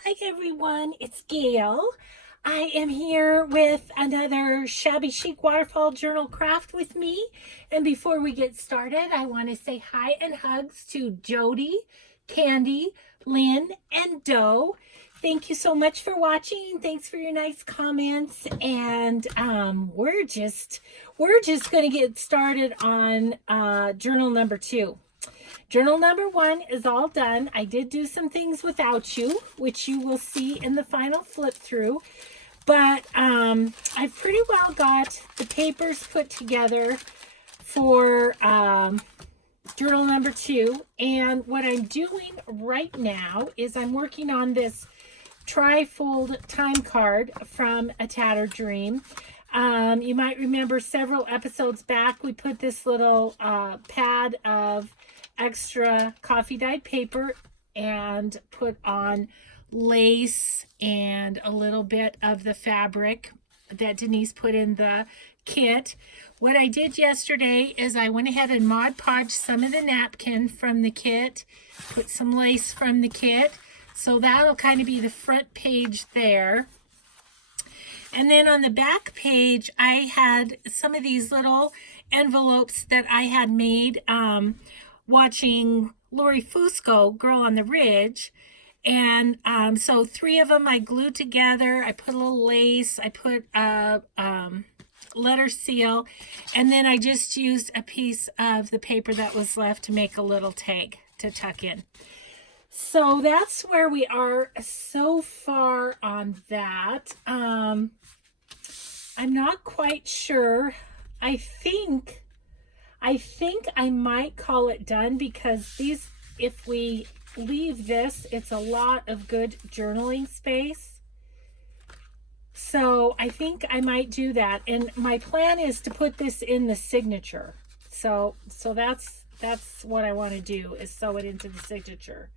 Hi everyone, it's Gail. I am here with another shabby chic waterfall journal craft with me. And before we get started, I want to say hi and hugs to Jody, Candy, Lynn, and Doe. Thank you so much for watching. Thanks for your nice comments. And we're just going to get started on journal number 2. Journal number 1 is all done. I did do some things without you, which you will see in the final flip through. But I've pretty well got the papers put together for journal number 2. And what I'm doing right now is I'm working on this tri-fold time card from A Tattered Dream. You might remember several episodes back, we put this little pad of extra coffee dyed paper and put on lace and a little bit of the fabric that Denise put in the kit. What I did yesterday is I went ahead and Mod Podged some of the napkin from the kit, put some lace from the kit, so that'll kind of be the front page there. And then on the back page, I had some of these little envelopes that I had made watching Lori Fusco, Girl on the Ridge. And so 3 of them I glued together. I put a little lace. I put a letter seal. And then I just used a piece of the paper that was left to make a little tag to tuck in. So that's where we are so far on that. I'm not quite sure. I think I might call it done because these, if we leave this, it's a lot of good journaling space. So I think I might do that. And my plan is to put this in the signature. So that's what I want to do, is sew it into the signature.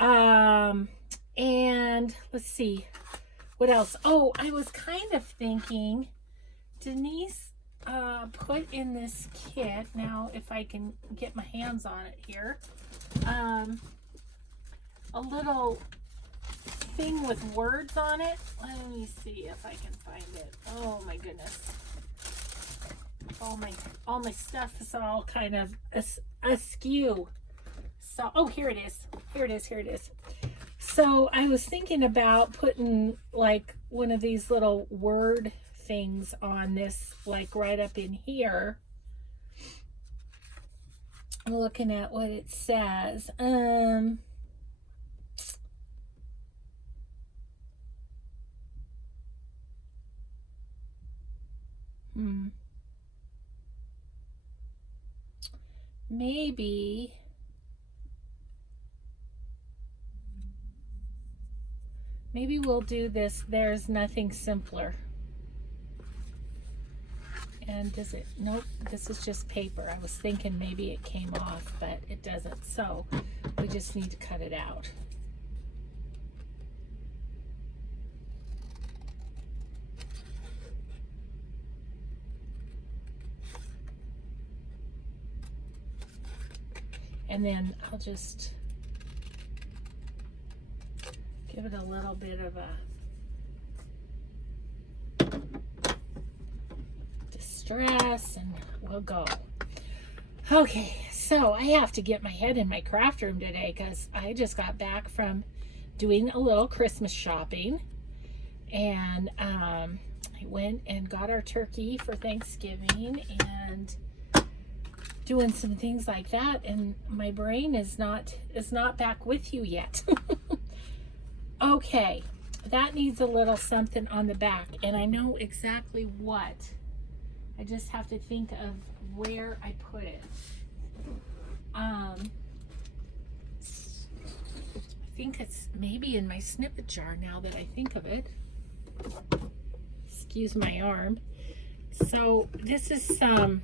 And let's see what else. Oh, I was kind of thinking Denise put in this kit, now if I can get my hands on it here, a little thing with words on it. Let me see if I can find it. Oh my goodness, all my stuff is all kind of askew. So, oh, here it is. So I was thinking about putting like one of these little word things on this, like right up in here. I'm looking at what it says. Maybe we'll do this. There's nothing simpler. And does it? Nope, this is just paper. I was thinking maybe it came off, but it doesn't. So we just need to cut it out. And then I'll just give it a little bit of a distress and we'll go. Okay, so I have to get my head in my craft room today because I just got back from doing a little Christmas shopping, and I went and got our turkey for Thanksgiving and doing some things like that, and my brain is not back with you yet. Okay, that needs a little something on the back, and I know exactly what. I just have to think of where I put it. I think it's maybe in my snippet jar now that I think of it. Excuse my arm. So this is some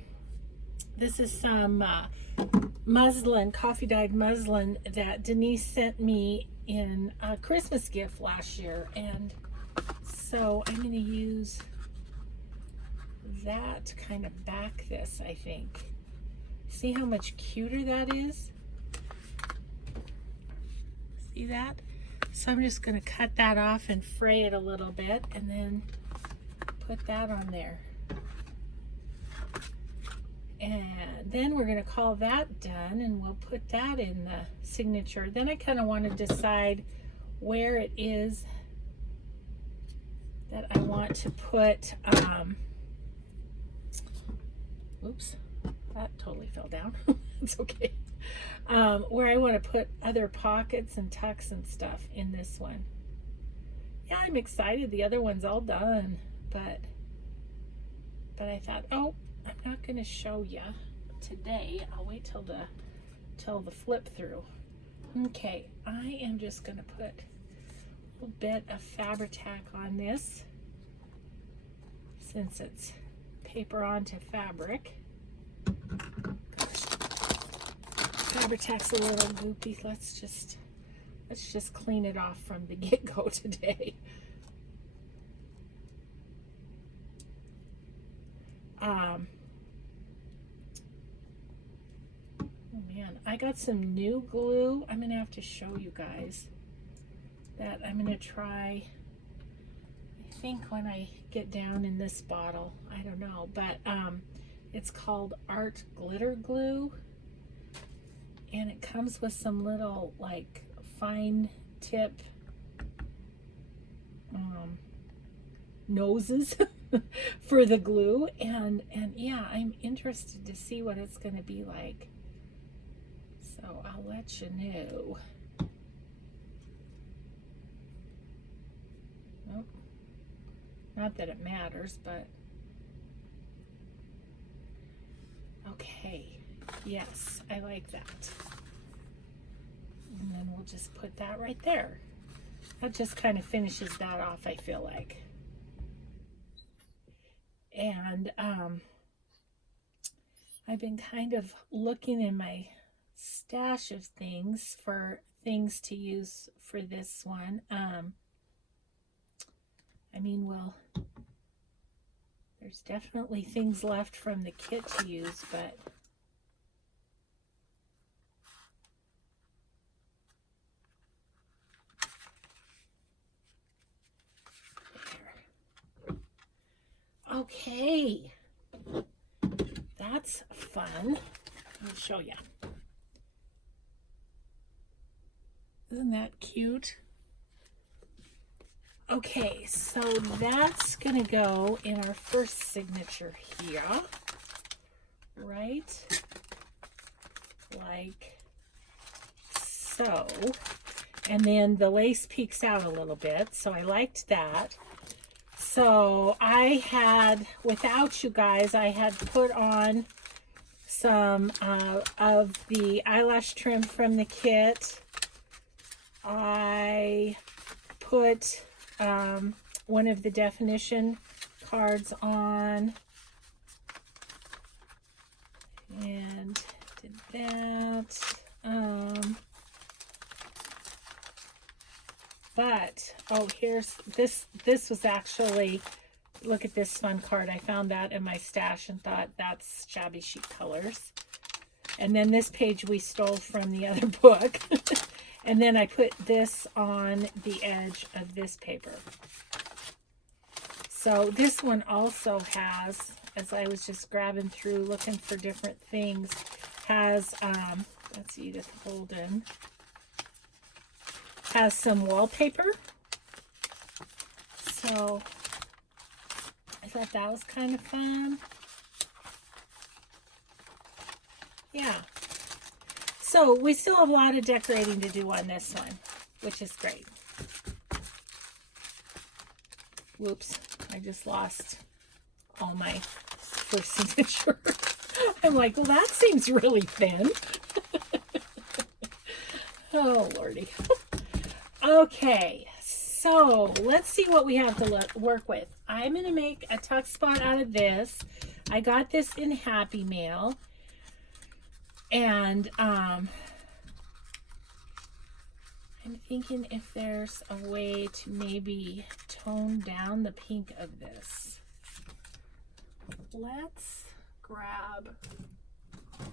muslin, coffee dyed muslin that Denise sent me in a Christmas gift last year, and so I'm going to use that to kind of back this, I think. See how much cuter that is? See that? So I'm just going to cut that off and fray it a little bit and then put that on there. And then we're going to call that done, and we'll put that in the signature. Then I kind of want to decide where it is that I want to put, oops, that totally fell down. It's okay. Where I want to put other pockets and tucks and stuff in this one. Yeah, I'm excited. The other one's all done, but I thought, oh, I'm not going to show you today. I'll wait till the flip through. Okay, I am just going to put a little bit of Fabri-Tac on this, since it's paper onto fabric. Fabri-Tac's a little goopy. Let's just clean it off from the get-go today. Oh man, I got some new glue. I'm gonna have to show you guys that. I'm gonna try, I think when I get down in this bottle, I don't know, but it's called Art Glitter Glue, and it comes with some little like fine tip noses for the glue, and yeah, I'm interested to see what it's going to be like, so I'll let you know. Nope. Not that it matters, but okay, yes, I like that. And then we'll just put that right there. That just kind of finishes that off, I feel like. And I've been kind of looking in my stash of things for things to use for this one. I mean, well, there's definitely things left from the kit to use, but okay, that's fun. I'll show you. Isn't that cute? Okay, so that's gonna go in our first signature here, right? Like so. And then the lace peeks out a little bit, so I liked that. So I had, without you guys, I had put on some of the eyelash trim from the kit. I put one of the definition cards on and did that. But, oh, here's this. This was actually, look at this fun card. I found that in my stash and thought that's shabby chic colors. And then this page we stole from the other book. And then I put this on the edge of this paper. So this one also has, as I was just grabbing through looking for different things, has, that's Edith Holden, has some wallpaper. So I thought that was kind of fun. Yeah. So we still have a lot of decorating to do on this one, which is great. Whoops, I just lost all my first signature. I'm like, well, that seems really thin. Oh, Lordy. Okay, so let's see what we have to work with. I'm going to make a tuck spot out of this. I got this in Happy Mail. And I'm thinking if there's a way to maybe tone down the pink of this. Let's grab, I'm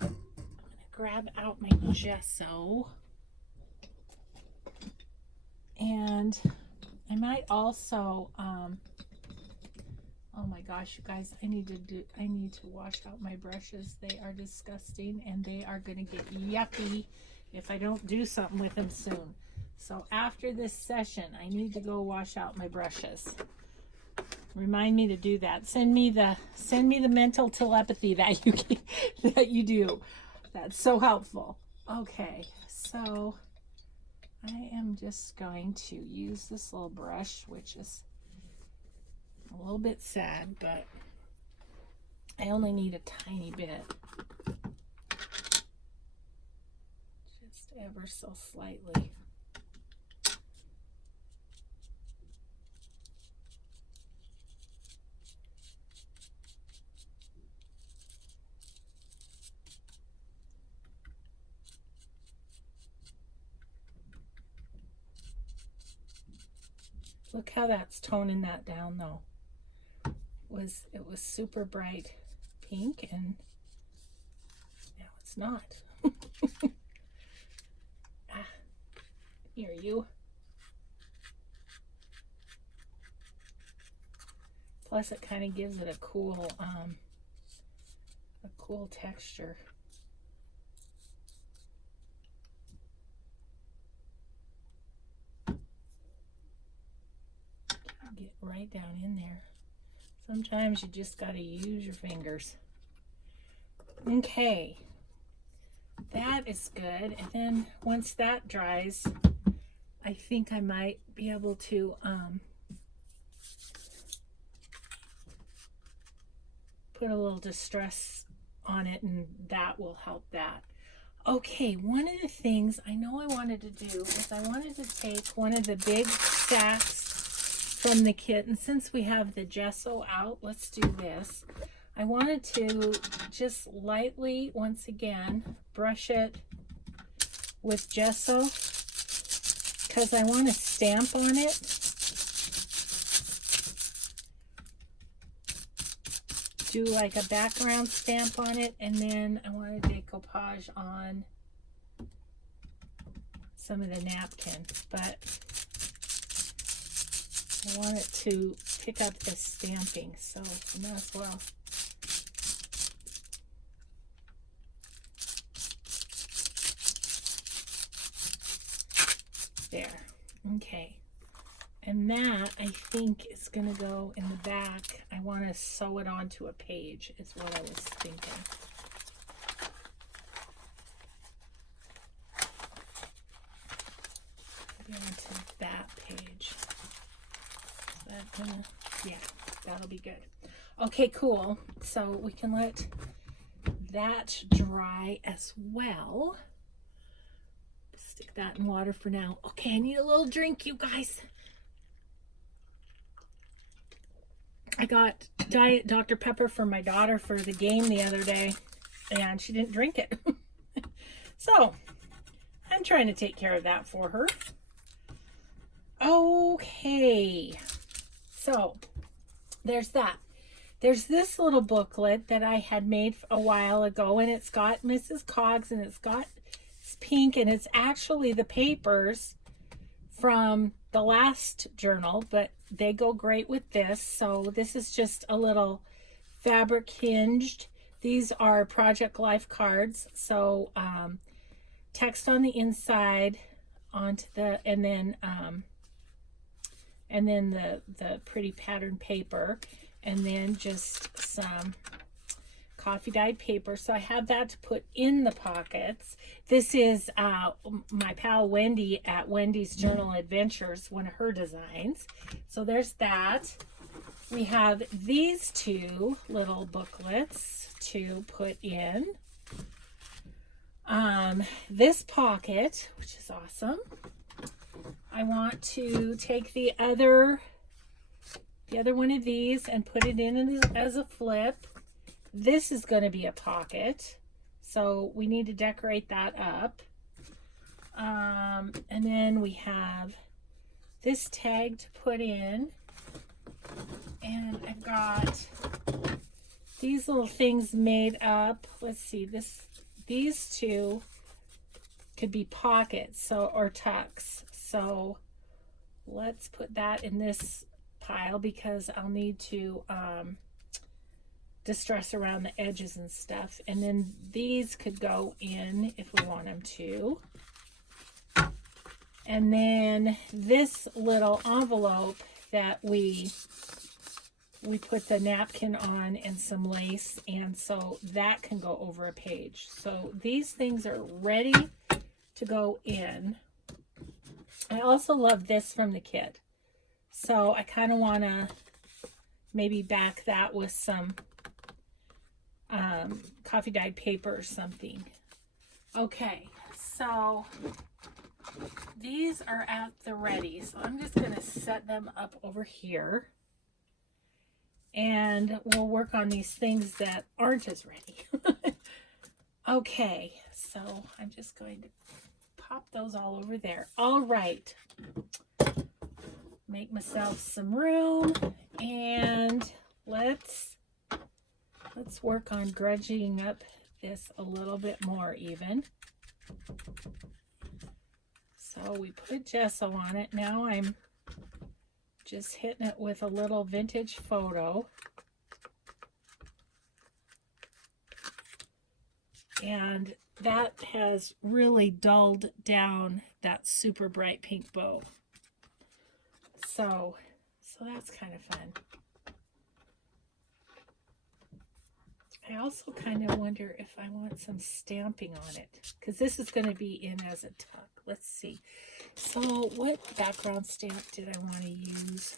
going to grab out my gesso. And I might also, oh my gosh, you guys, I need to wash out my brushes. They are disgusting and they are going to get yucky if I don't do something with them soon. So after this session, I need to go wash out my brushes. Remind me to do that. Send me the mental telepathy that you do. That's so helpful. Okay, so I am just going to use this little brush, which is a little bit sad, but I only need a tiny bit. Just ever so slightly. Look how that's toning that down though. It was super bright pink and now it's not. Here you. Plus it kind of gives it a cool texture. Get right down in there. Sometimes you just got to use your fingers. Okay, that is good. And then once that dries, I think I might be able to put a little distress on it, and that will help that. Okay, one of the things I know I wanted to do is I wanted to take one of the big stacks from the kit, and since we have the gesso out, let's do this. I wanted to just lightly, once again, brush it with gesso because I want to stamp on it. Do like a background stamp on it, and then I want to decoupage on some of the napkin, but I want it to pick up the stamping, so I might as well. There. Okay. And that, I think, is going to go in the back. I want to sew it onto a page, is what I was thinking. Onto that page. Yeah, that'll be good. Okay, cool. So we can let that dry as well. Stick that in water for now. Okay, I need a little drink, you guys. I got Diet Dr. Pepper for my daughter for the game the other day, and she didn't drink it. So I'm trying to take care of that for her. Okay, so there's that. There's this little booklet that I had made a while ago, and it's got Mrs. Coggs, and it's pink, and it's actually the papers from the last journal, but they go great with this. So this is just a little fabric hinged. These are Project Life cards. So text on the inside onto the, and then the pretty pattern paper, and then just some coffee dyed paper. So I have that to put in the pockets. This is my pal Wendy at Wendy's Journal Adventures, one of her designs. So there's that. We have these two little booklets to put in. This pocket, which is awesome. I want to take the other one of these and put it in as a flip. This is going to be a pocket, so we need to decorate that up. And then we have this tag to put in, and I've got these little things made up. Let's see, these two could be pockets, so, or tucks. So let's put that in this pile because I'll need to distress around the edges and stuff. And then these could go in if we want them to. And then this little envelope that we put the napkin on and some lace, and so that can go over a page. So these things are ready to go in. I also love this from the kit. So I kind of want to maybe back that with some coffee dyed paper or something. Okay, so these are at the ready. So I'm just going to set them up over here. And we'll work on these things that aren't as ready. Okay, so I'm just going to pop those all over there. All right. Make myself some room, and let's work on grudging up this a little bit more even. So we put gesso on it. Now I'm just hitting it with a little vintage photo. And that has really dulled down that super bright pink bow. So that's kind of fun. I also kind of wonder if I want some stamping on it, because this is going to be in as a tuck. Let's see. So what background stamp did I want to use?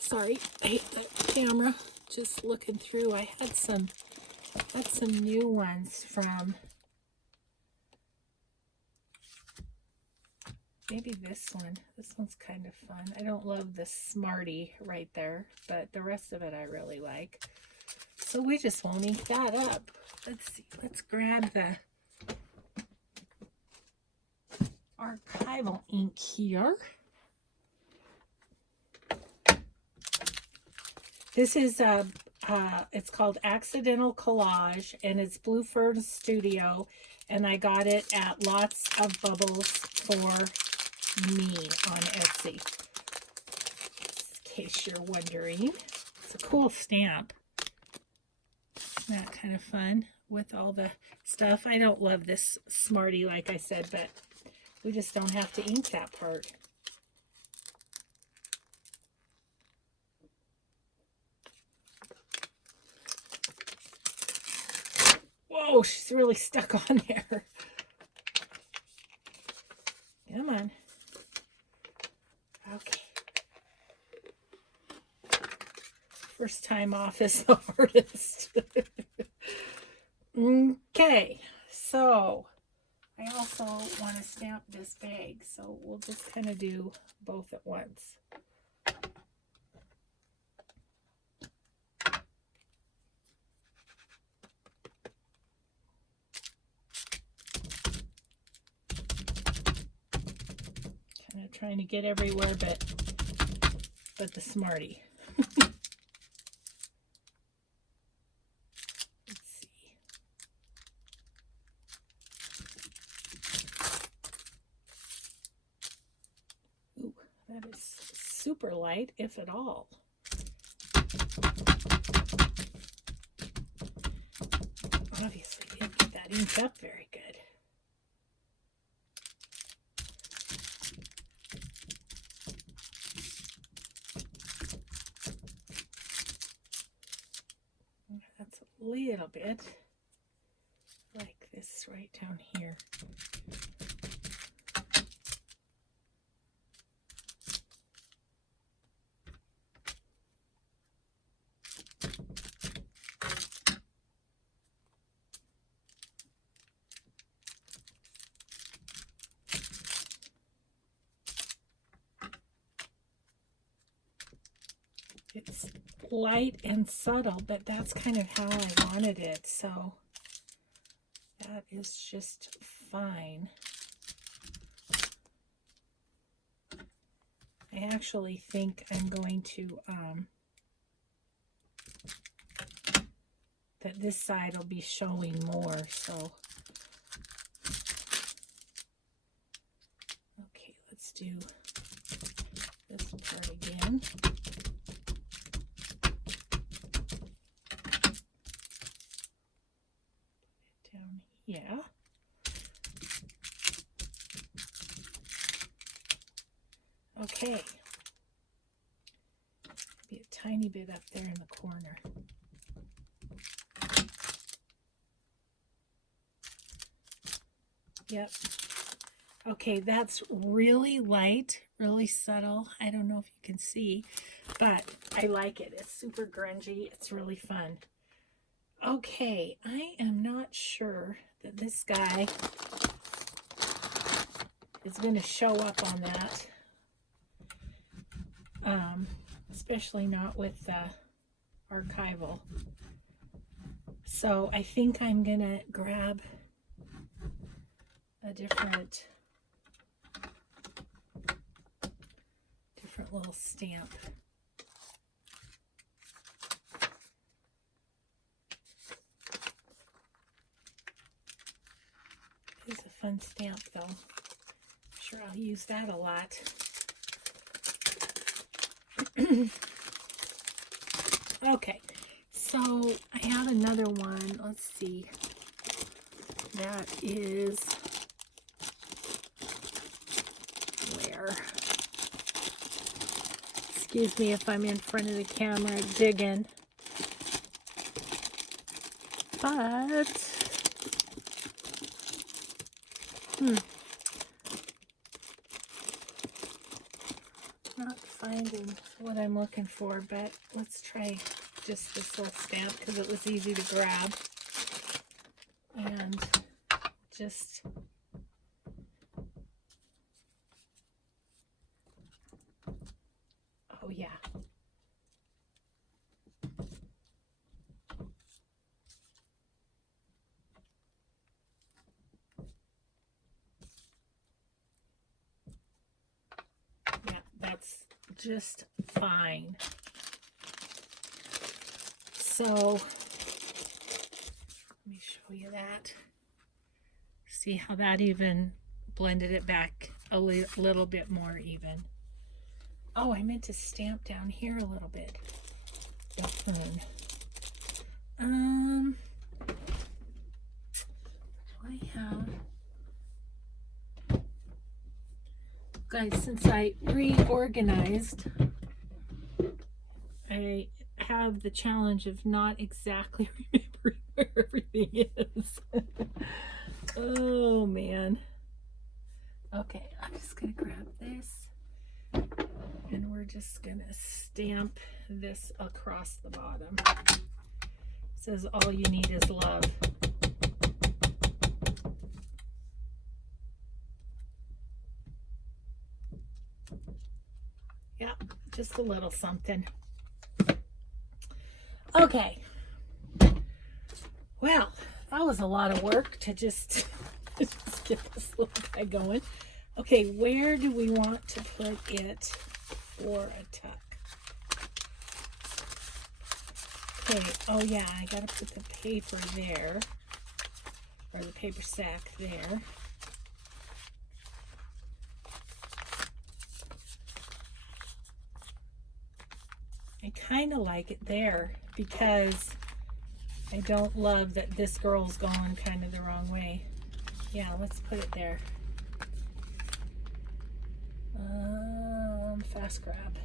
Sorry, I hate that camera. Just looking through, I had some new ones from maybe this one. This one's kind of fun. I don't love the Smarty right there, but the rest of it I really like. So we just won't ink that up. Let's see. Let's grab the archival ink here. This is it's called Accidental Collage, and it's Blue Fern Studio, and I got it at Lots of Bubbles for Me on Etsy, in case you're wondering. It's a cool stamp. Isn't that kind of fun with all the stuff? I don't love this Smarty, like I said, but we just don't have to ink that part. Whoa, she's really stuck on there. Come on. Okay. First time off as the hardest. Okay, so I also want to stamp this bag, so we'll just kind of do both at once. Kind of trying to get everywhere but the Smarty. That is super light, if at all. Obviously, didn't get that inked up very good. That's a little bit like this right down here. It's light and subtle, but that's kind of how I wanted it, so that is just fine. I actually think I'm going to, that this side will be showing more, so do this part again. Down here. Okay. Be a tiny bit up there in the corner. Yep. Okay, that's really light, really subtle. I don't know if you can see, but I like it. It's super grungy. It's really fun. Okay, I am not sure that this guy is going to show up on that. Especially not with archival. So I think I'm going to grab a different little stamp. It's a fun stamp though. I'm sure I'll use that a lot. Okay, so I have another one. Let's see. That is where? Excuse me if I'm in front of the camera digging. But not finding what I'm looking for, but let's try just this little stamp because it was easy to grab. And just oh yeah. Yeah, that's just fine. So let me show you that. See how that even blended it back a little bit more even. Oh, I meant to stamp down here a little bit. Darn. I have, guys, since I reorganized, I have the challenge of not exactly remembering where everything is. Oh man. Okay, I'm just gonna grab this and we're just gonna stamp this across the bottom. It says all you need is love. Yeah, just a little something. Okay. Well, that was a lot of work to just get this little guy going. Okay, where do we want to put it for a tuck? Okay, oh yeah, I gotta put the paper there, or the paper sack there. I kind of like it there because I don't love that this girl's going kind of the wrong way. Yeah, let's put it there. Fast grab.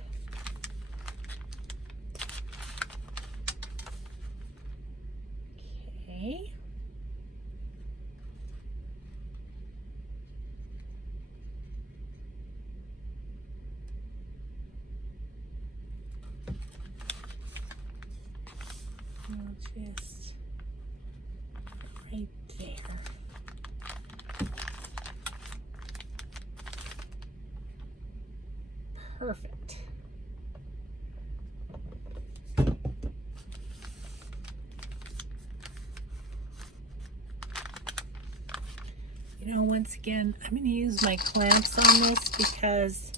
Okay. Just right there. Perfect. You know, once again, I'm going to use my clamps on this because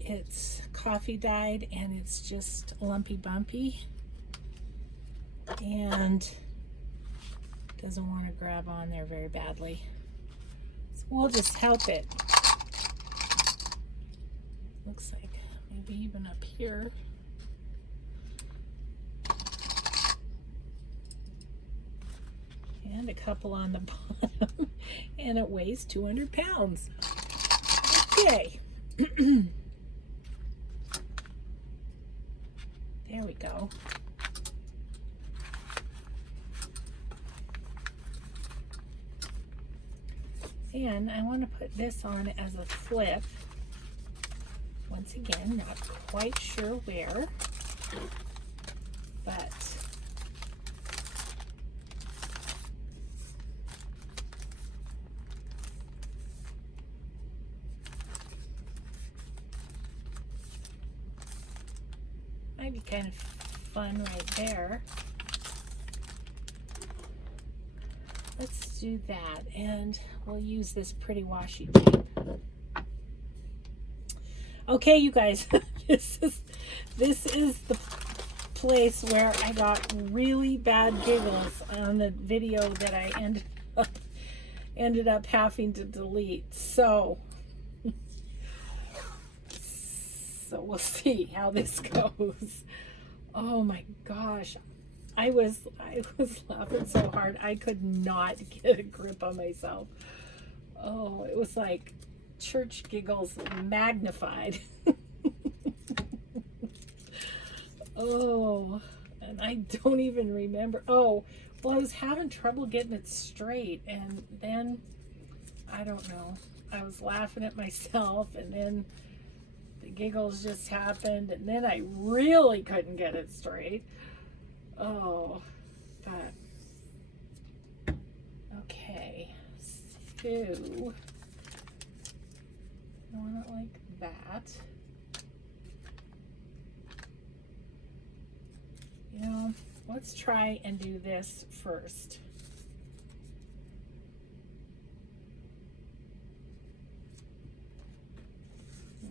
it's coffee dyed and it's just lumpy bumpy and doesn't want to grab on there very badly. So we'll just help it. Looks like maybe even up here. And a couple on the bottom. And it weighs 200 pounds. Okay. There we go. And I want to put this on as a flip. Once again, not quite sure where, but might be kind of fun right there. Let's do that, and we'll use this pretty washi tape. Okay, you guys, this is the place where I got really bad giggles on the video that I ended up having to delete. So we'll see how this goes. Oh my gosh. I was laughing so hard I could not get a grip on myself. Oh, it was like church giggles magnified. Oh, and I don't even remember. Oh, well, I was having trouble getting it straight, and then I don't know. I was laughing at myself, and then the giggles just happened, and then I really couldn't get it straight. Oh, but okay, so I want it like that. You know, let's try and do this first.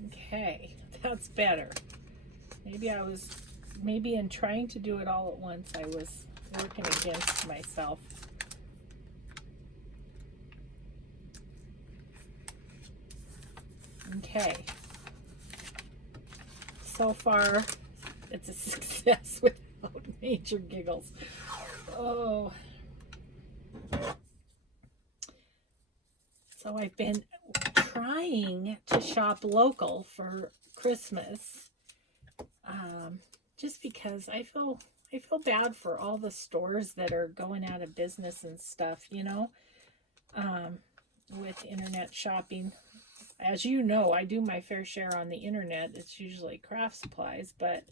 Okay, that's better. Maybe in trying to do it all at once, I was working against myself. Okay. So far, it's a success without major giggles. Oh. So I've been trying to shop local for Christmas. Just because I feel bad for all the stores that are going out of business and stuff, you know, with internet shopping. As you know, I do my fair share on the internet. It's usually craft supplies, but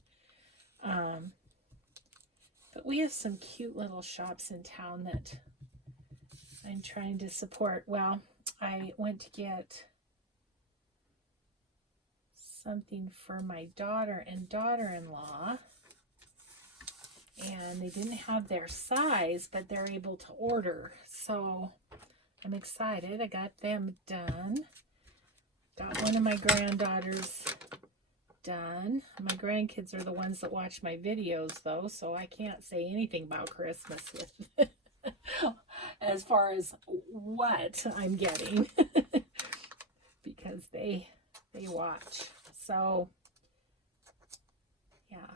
we have some cute little shops in town that I'm trying to support. Well, I went to get something for my daughter and daughter-in-law, and they didn't have their size, but they're able to order, so I'm excited. I got them done. Got one of my granddaughters done. My grandkids are the ones that watch my videos, though, so I can't say anything about Christmas with as far as what I'm getting because they watch. So, yeah.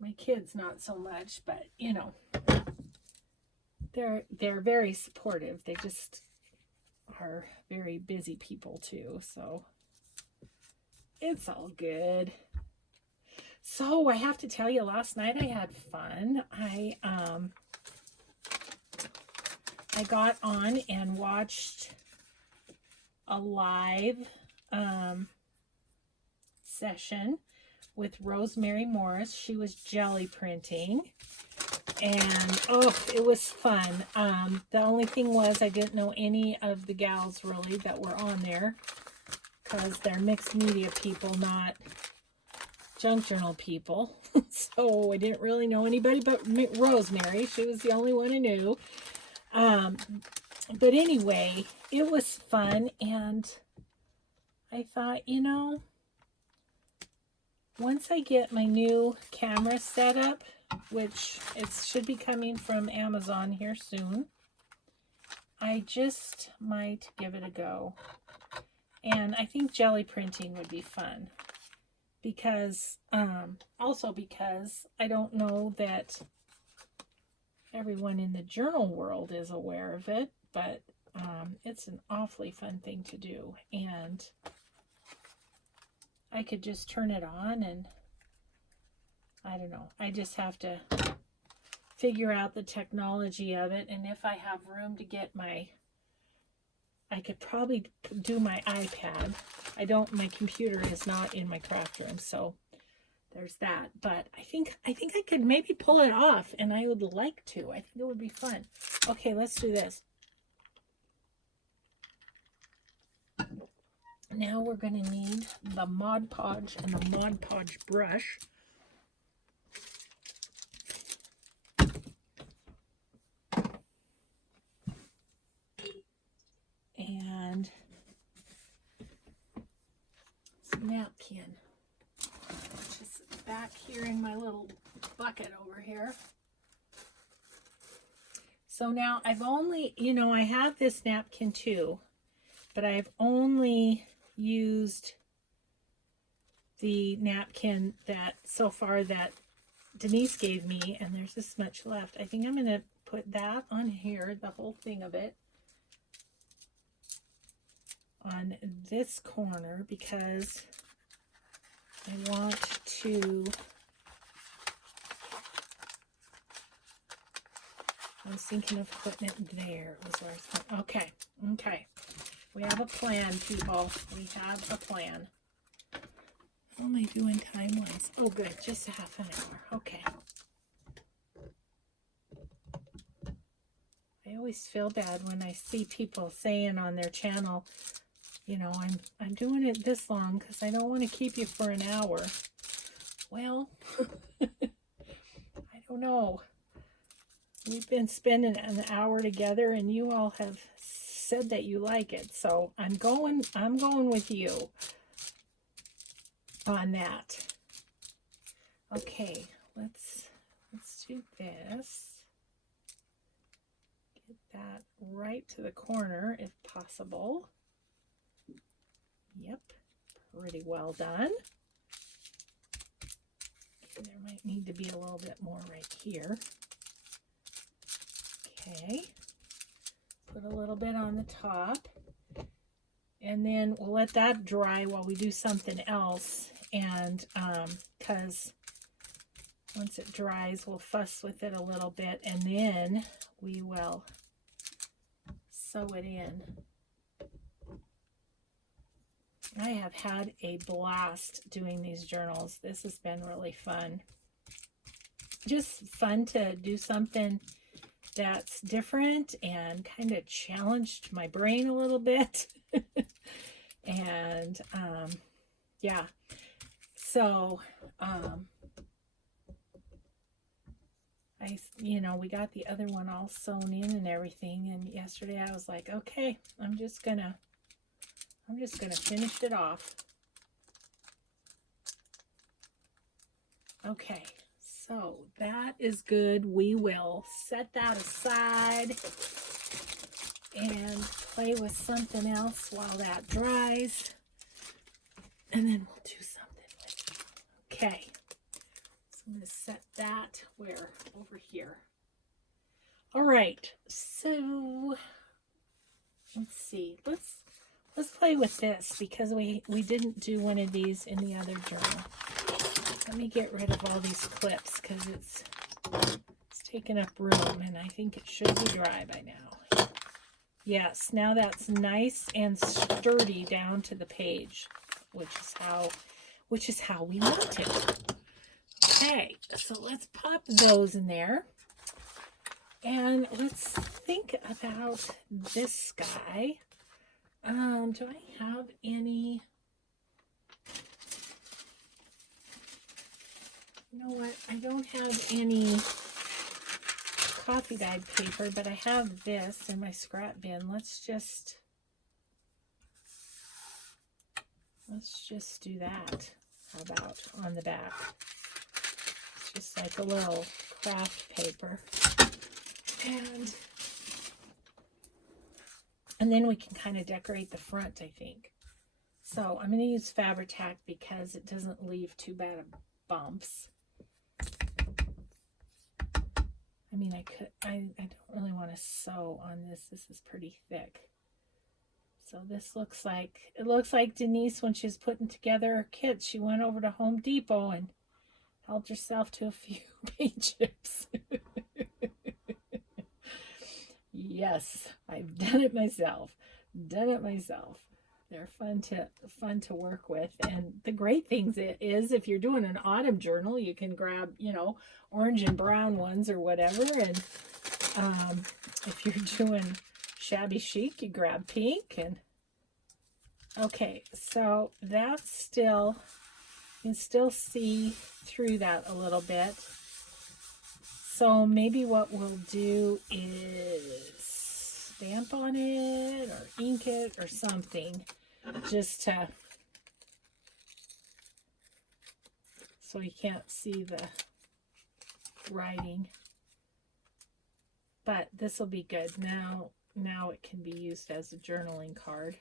My kids not so much, but you know, they're very supportive. They just are very busy people too, so it's all good. So I have to tell you, last night I had fun. I got on and watched a live session with Rosemary Morris. She was jelly printing, and oh, it was fun. The only thing was I didn't know any of the gals really that were on there because they're mixed media people, not junk journal people. So I didn't really know anybody but Rosemary. She was the only one I knew. But anyway, it was fun, and I thought, you know, once I get my new camera set up, which it should be coming from Amazon here soon, I just might give it a go And I think jelly printing would be fun because, also because I don't know that everyone in the journal world is aware of it, but it's an awfully fun thing to do. And I could just turn it on and I don't know. I just have to figure out the technology of it. And if I have room to get I could probably do my iPad. My computer is not in my craft room, so there's that. But I think I could maybe pull it off, and I would like to. I think it would be fun. Okay, let's do this. Now we're going to need the Mod Podge and the Mod Podge brush. And some napkin, which is back here in my little bucket over here. So now I've only, I have this napkin too, but I've only used the napkin that so far that Denise gave me, and there's this much left. I think I'm going to put that on here, the whole thing of it, on this corner, because I want to, I was thinking of putting it there. Was where I was going. Okay. We have a plan, people. We have a plan. How am I doing time-wise? Oh, good. Just a half an hour. Okay. I always feel bad when I see people saying on their channel, I'm doing it this long because I don't want to keep you for an hour. Well, I don't know. We've been spending an hour together, and you all have said that you like it, so I'm going with you on that. Okay, let's do this. Get that right to the corner if possible. Yep, pretty well done. Okay, there might need to be a little bit more right here. Okay, put a little bit on the top, and then we'll let that dry while we do something else. And because once it dries, we'll fuss with it a little bit, and then we will sew it in. I have had a blast doing these journals. This has been really fun. Just fun to do something that's different and kind of challenged my brain a little bit. And yeah, so we got the other one all sewn in and everything, and yesterday I was like, okay, I'm just gonna finish it off. Okay, so that is good. We will set that aside and play with something else while that dries, and then we'll do something with it. Okay, so I'm going to set that over here. All right, so let's see. Let's play with this because we didn't do one of these in the other journal. Let me get rid of all these clips because it's taking up room, and I think it should be dry by now. Yes, now that's nice and sturdy down to the page, which is how we want it. Okay, so let's pop those in there. And let's think about this guy. Do I have any? You know what? I don't have any coffee dyed paper, but I have this in my scrap bin. Let's just do that. How about on the back? It's just like a little craft paper. And then we can kind of decorate the front, I think. So I'm going to use Fabri-Tac because it doesn't leave too bad of bumps. I mean, I don't really want to sew on this. This is pretty thick. So this looks like, it looks like Denise, when she's putting together her kit, she went over to Home Depot and helped herself to a few paint chips. Yes, I've done it myself. They're fun to work with. And the great things is if you're doing an autumn journal, you can grab, you know, orange and brown ones or whatever. And if you're doing shabby chic, you grab pink. And okay, so that's still, you can still see through that a little bit. So maybe what we'll do is stamp on it or ink it or something, just to, so you can't see the writing. But this will be good. Now it can be used as a journaling card.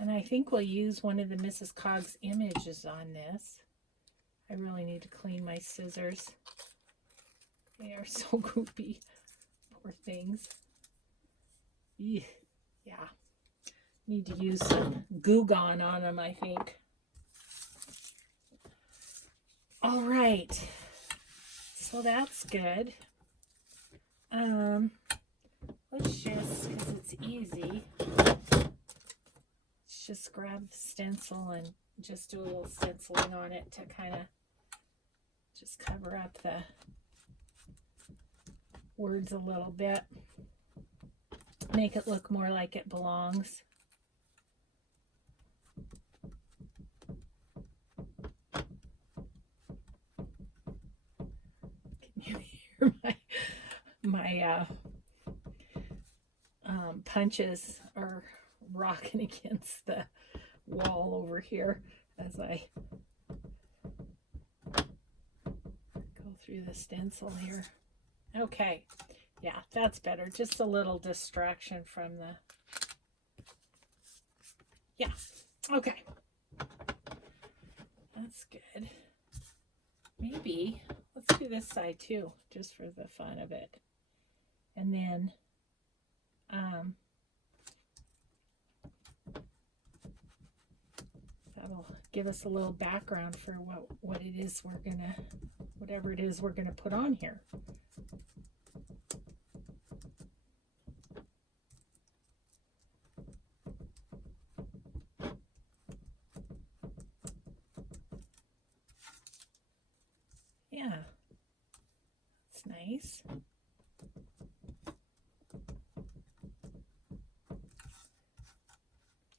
And I think we'll use one of the Mrs. Coggs images on this. I really need to clean my scissors. They are so goopy. Poor things. Yeah. Need to use some Goo Gone on them, I think. All right. So that's good. Let's just, because it's easy, just grab the stencil and just do a little stenciling on it to kind of just cover up the words a little bit. Make it look more like it belongs. Can you hear my punches are rocking against the wall over here as I go through the stencil here. Okay, yeah, that's better. Just a little distraction from the, yeah, okay. That's good. Maybe, let's do this side too, just for the fun of it. And then, that'll give us a little background for what it is we're gonna, whatever it is we're gonna put on here. Yeah, that's nice.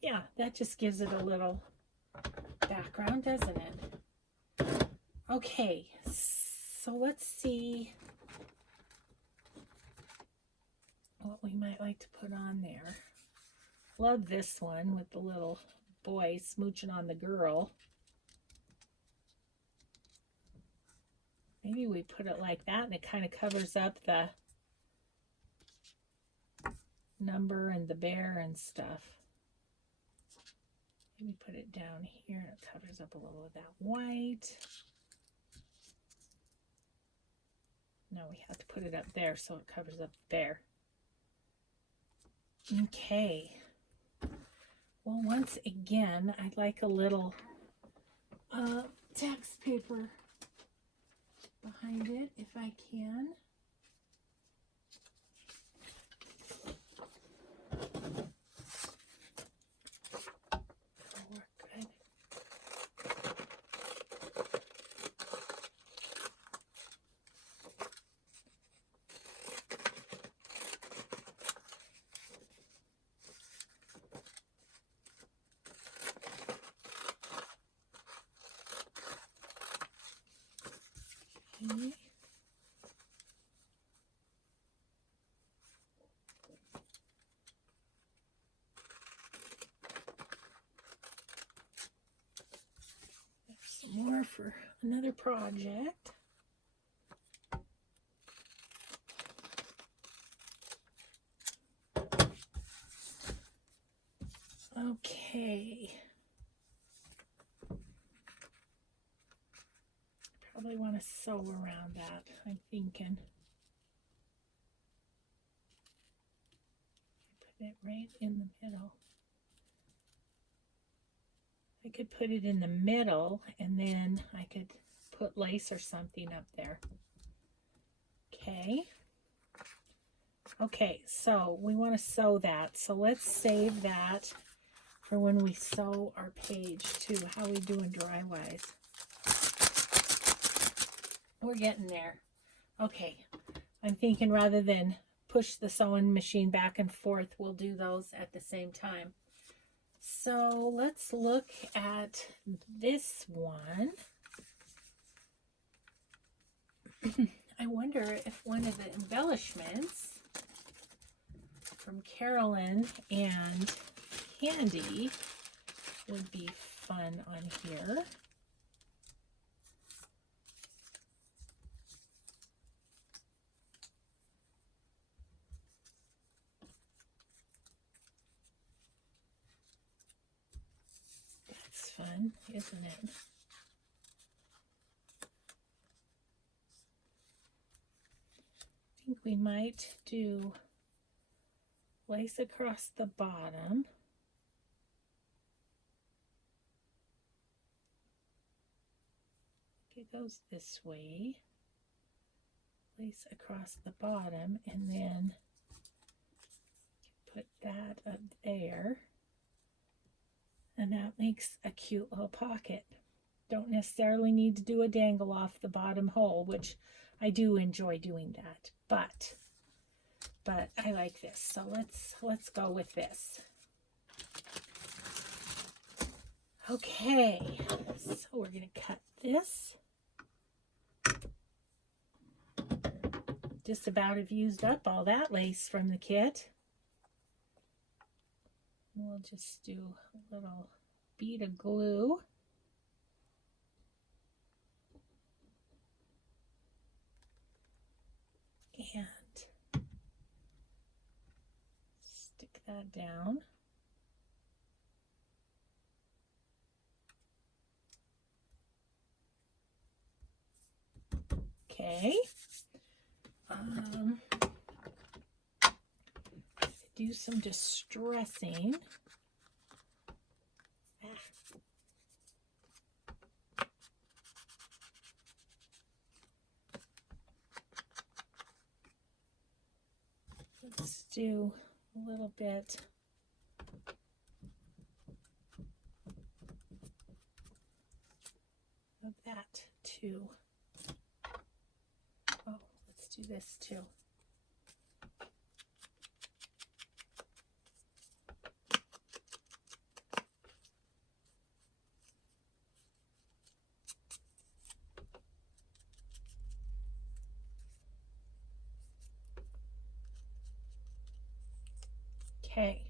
Yeah, that just gives it a little background, doesn't it? Okay, so let's see what we might like to put on there. Love this one with the little boy smooching on the girl. Maybe we put it like that and it kind of covers up the number and the bear and stuff. Maybe put it down here and it covers up a little of that white. No, we have to put it up there so it covers up the bear. Okay. Well, once again, I'd like a little text paper behind it if I can. That'll work good. Okay. There's some more for another project. Okay. Probably want to sew around that, I'm thinking. Put it right in the middle. I could put it in the middle and then I could put lace or something up there. Okay. Okay, so we want to sew that. So let's save that for when we sew our page too. How we doing dry-wise? We're getting there. Okay, I'm thinking rather than push the sewing machine back and forth, we'll do those at the same time. So let's look at this one. I wonder if one of the embellishments from Carolyn and Candy would be fun on here. That's fun, isn't it? I think we might do lace across the bottom. It goes this way. Lace across the bottom and then put that up there. And that makes a cute little pocket. Don't necessarily need to do a dangle off the bottom hole, which I do enjoy doing that, but I like this. So let's go with this. Okay, so we're gonna cut this. Just about have used up all that lace from the kit. We'll just do a little bead of glue. And stick that down. Okay. Do some distressing. Let's do a little bit of that too. Oh, let's do this too. Okay.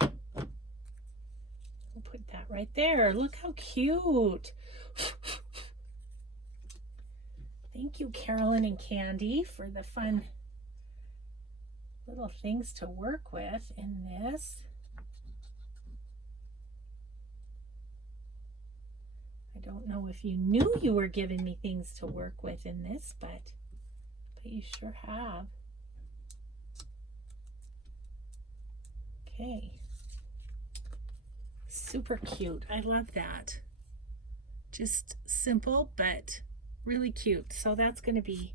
We'll put that right there. Look how cute. Thank you, Carolyn and Candy, for the fun little things to work with in this. I don't know if you knew you were giving me things to work with in this, but you sure have. Okay. Super cute. I love that. Just simple, but really cute. So that's going to be,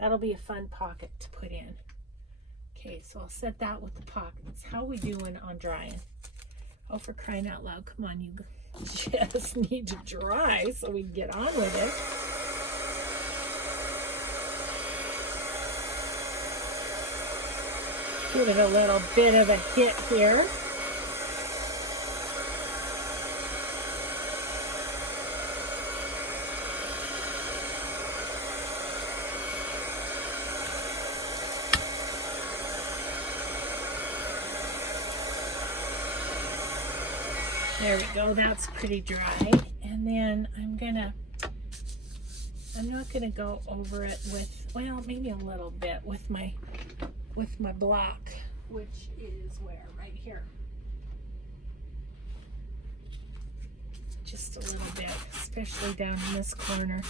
that'll be a fun pocket to put in. Okay, so I'll set that with the pockets. How are we doing on drying? Oh, for crying out loud. Come on, you just need to dry so we can get on with it. Give it a little bit of a hit here. There we go, that's pretty dry. And then I'm not gonna go over it with, well, maybe a little bit with my block, which is where, right here. Just a little bit, especially down in this corner.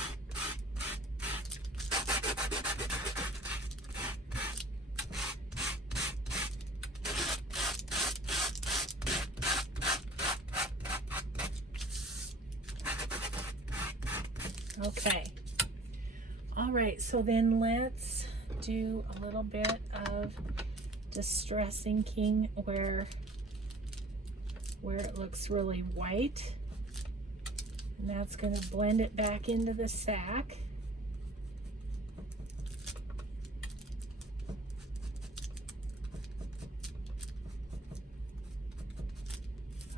Okay. All right, so then let's do a little bit of distress inking where it looks really white. And that's going to blend it back into the sack.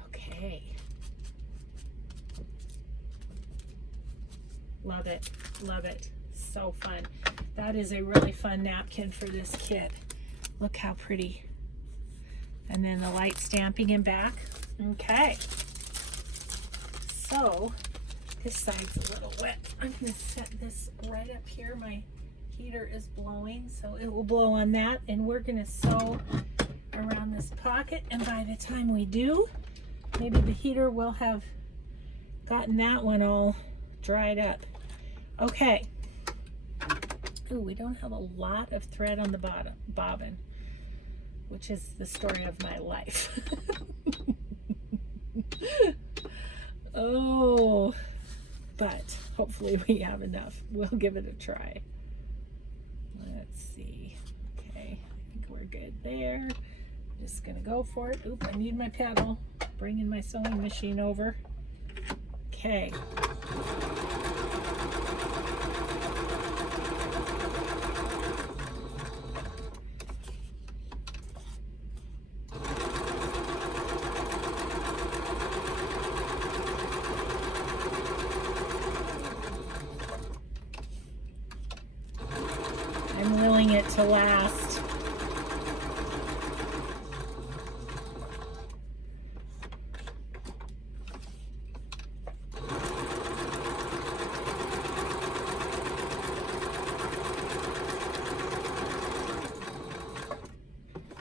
Okay. Love it. Love it. So fun. That is a really fun napkin for this kit. Look how pretty. And then the light stamping in back. Okay. So this side's a little wet. I'm going to set this right up here. My heater is blowing, so it will blow on that. And we're going to sew around this pocket. And by the time we do, maybe the heater will have gotten that one all dried up. Okay. Ooh, we don't have a lot of thread on the bottom bobbin, which is the story of my life. Oh, but hopefully we have enough. We'll give it a try. Let's see. Okay, I think we're good there. Just gonna go for it. Oop, I need my pedal. Bringing my sewing machine over. Okay. I'm willing it to last.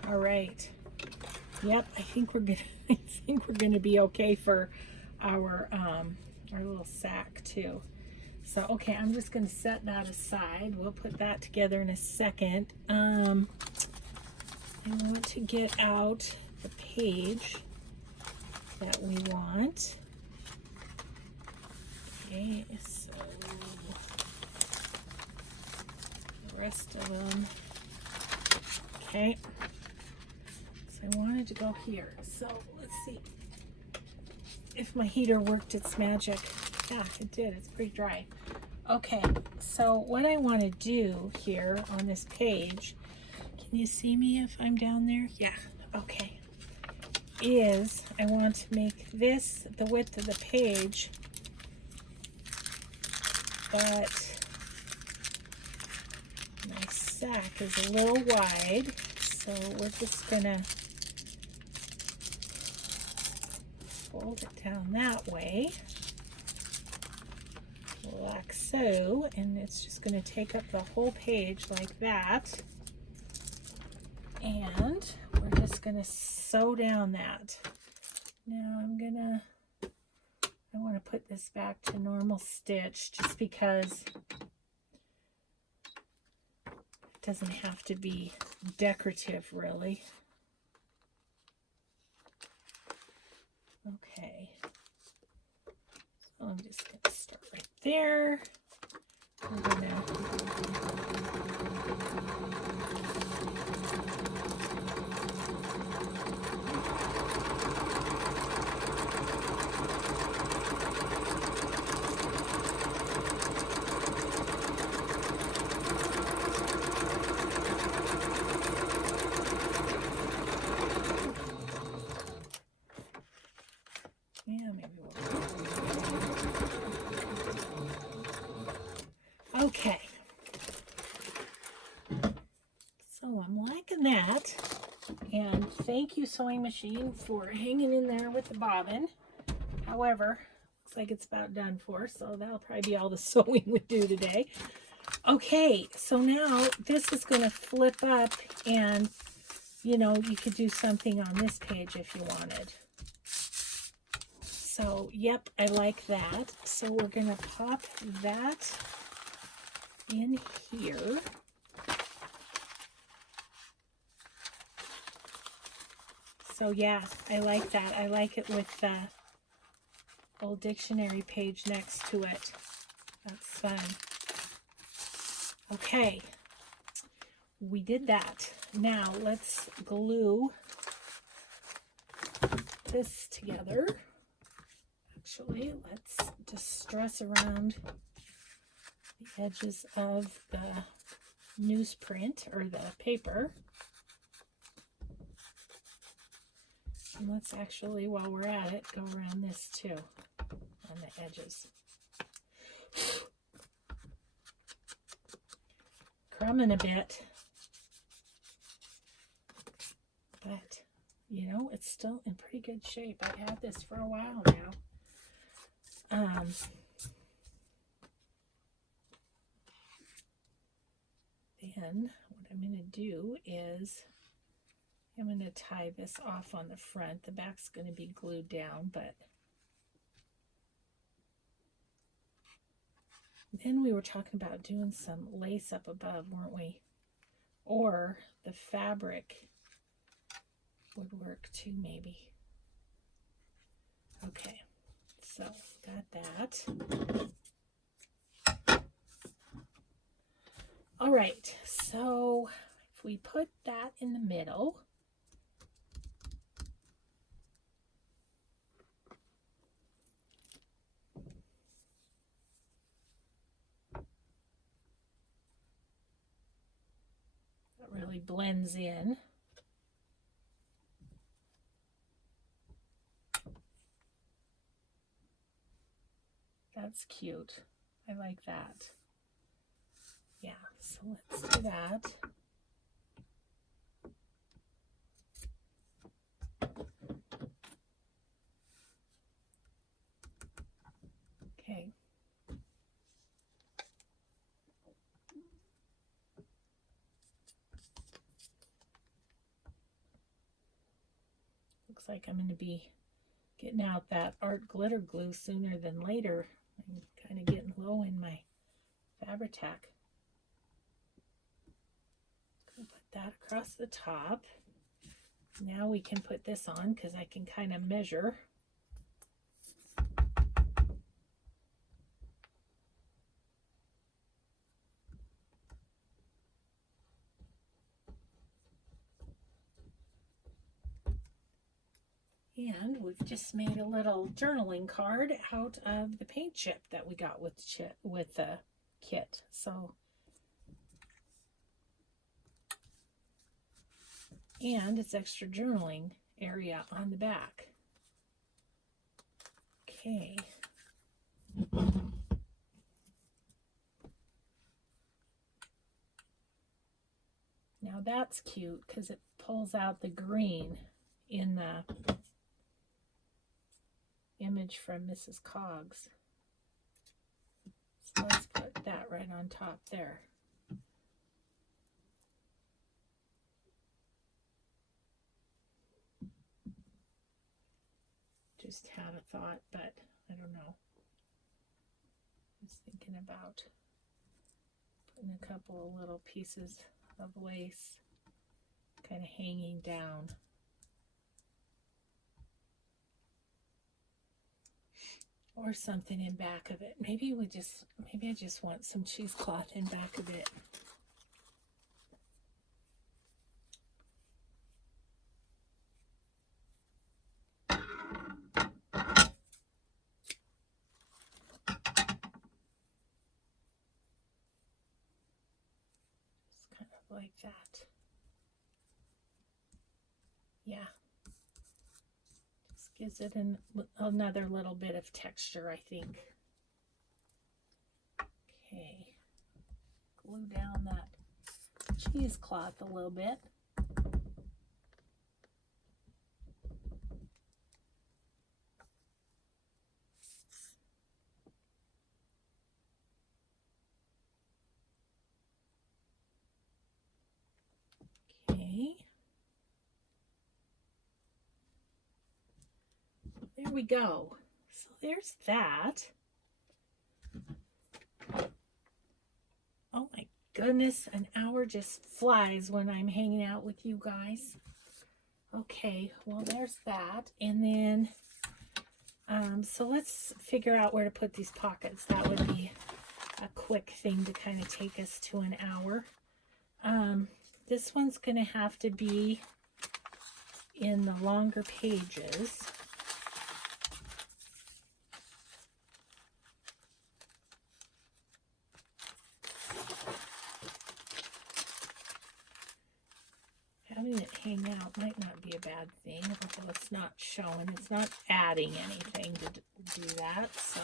All right. Yep, I think we're gonna be okay for our little sack too. So, okay, I'm just going to set that aside. We'll put that together in a second. I want to get out the page that we want. Okay, so the rest of them. Okay, so I wanted to go here. So, let's see if my heater worked its magic. Yeah, it did. It's pretty dry. Okay, so what I want to do here on this page, can you see me if I'm down there? Yeah, okay. Is I want to make this the width of the page, but my sack is a little wide, so we're just gonna fold it down that way. Like so, and it's just going to take up the whole page like that, and we're just going to sew down that. Now I want to put this back to normal stitch just because it doesn't have to be decorative really. Okay. I'm just going to start right there. I'm gonna okay, so I'm liking that, and thank you sewing machine for hanging in there with the bobbin. However, looks like it's about done for, so that'll probably be all the sewing we do today. Okay, so now this is going to flip up and you know, you could do something on this page if you wanted. So, yep, I like that. So we're going to pop that in here. So yeah, I like that. I like it with the old dictionary page next to it. That's fun. Okay, we did that. Now let's glue this together. Actually, let's distress around the edges of the newsprint or the paper. And let's actually, while we're at it, go around this too on the edges. Crumbing a bit, but you know, it's still in pretty good shape. I've had this for a while now. Then what I'm going to do is I'm going to tie this off on the front. The back's going to be glued down, but then we were talking about doing some lace up above, weren't we? Or the fabric would work too, maybe. Okay, so got that. All right, so if we put that in the middle, that really blends in. That's cute. I like that. Yeah, so let's do that. Okay. Looks like I'm going to be getting out that art glitter glue sooner than later. I'm kind of getting low in my Fabri-Tac. Put that across the top. Now we can put this on because I can kind of measure. And we've just made a little journaling card out of the paint chip that we got with the kit. So, and it's extra journaling area on the back. Okay. Now that's cute because it pulls out the green in the image from Mrs. Coggs. So let's put that right on top there. Just had a thought, but I don't know. I was thinking about putting a couple of little pieces of lace kind of hanging down. Or something in back of it. Maybe I just want some cheesecloth in back of it. Just kind of like that. Yeah. Just gives it another little bit of texture, I think. Okay. Glue down that cheesecloth a little bit. Okay. there we go. So there's that. Oh my goodness, an hour just flies when I'm hanging out with you guys. Okay, well there's that. And then, so let's figure out where to put these pockets. That would be a quick thing to kind of take us to an hour. This one's going to have to be in the longer pages. Having it hang out might not be a bad thing, although it's not showing. It's not adding anything to do that, so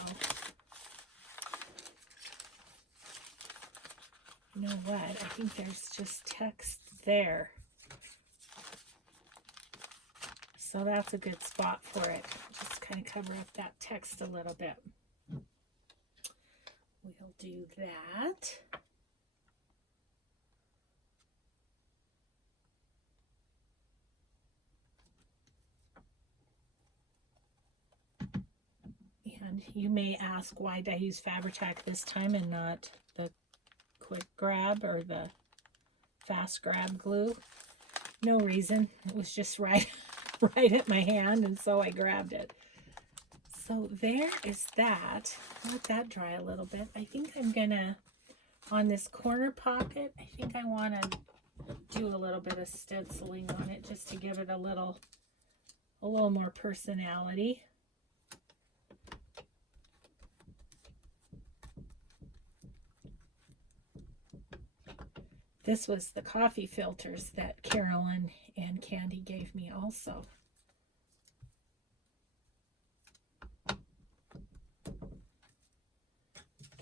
you know what? I think there's just text there. So that's a good spot for it. Just kind of cover up that text a little bit. We'll do that. And you may ask, why did I use Fabri-Tac this time and not the quick grab or the fast grab glue? No reason. It was just right at my hand, and so I grabbed it. So there is that. Let that dry a little bit. I think I'm gonna, on this corner pocket, I think I want to do a little bit of stenciling on it just to give it a little more personality. This was the coffee filters that Carolyn and Candy gave me also.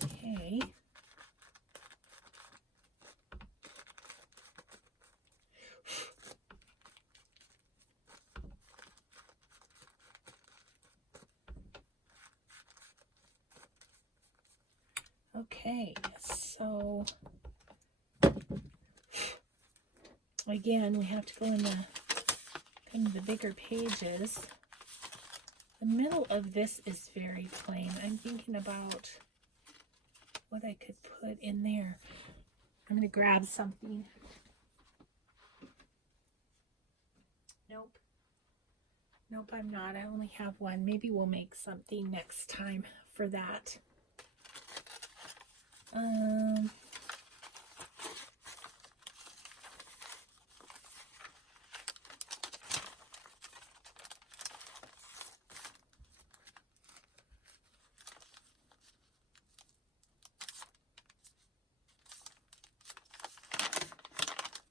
Okay. Okay, so again, we have to go in the bigger pages. The middle of this is very plain. I'm thinking about what I could put in there. I'm going to grab something. Nope, I'm not. I only have one. Maybe we'll make something next time for that.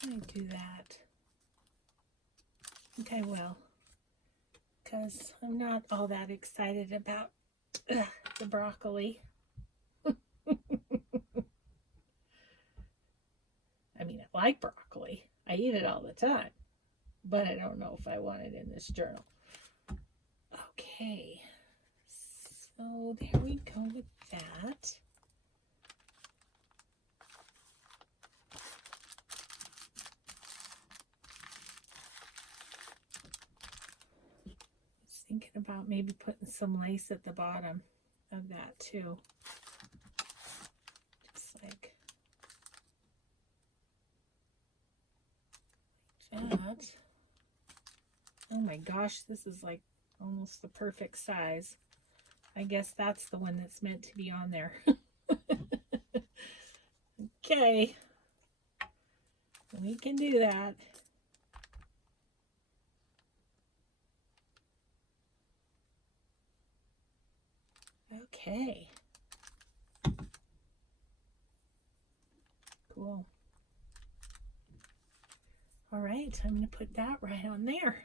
Let me do that. I think I will, because I'm not all that excited about the broccoli. I mean, I like broccoli. I eat it all the time, but I don't know if I want it in this journal. Okay, so there we go with that. Thinking about maybe putting some lace at the bottom of that too. Just like that. Oh my gosh, this is like almost the perfect size. I guess that's the one that's meant to be on there. Okay. We can do that. Okay. Cool. All right, I'm going to put that right on there.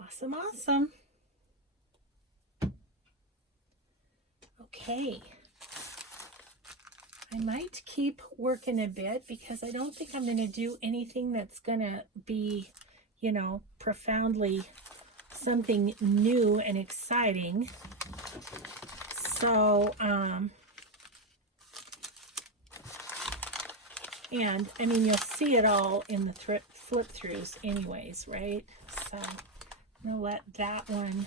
Awesome, awesome. Okay. I might keep working a bit because I don't think I'm going to do anything that's going to be, you know, profoundly something new and exciting. So, and I mean, you'll see it all in the flip throughs anyways, right? So I'm going to let that one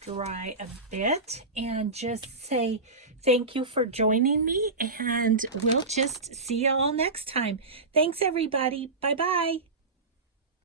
dry a bit and just say thank you for joining me, and we'll just see you all next time. Thanks, everybody. Bye-bye.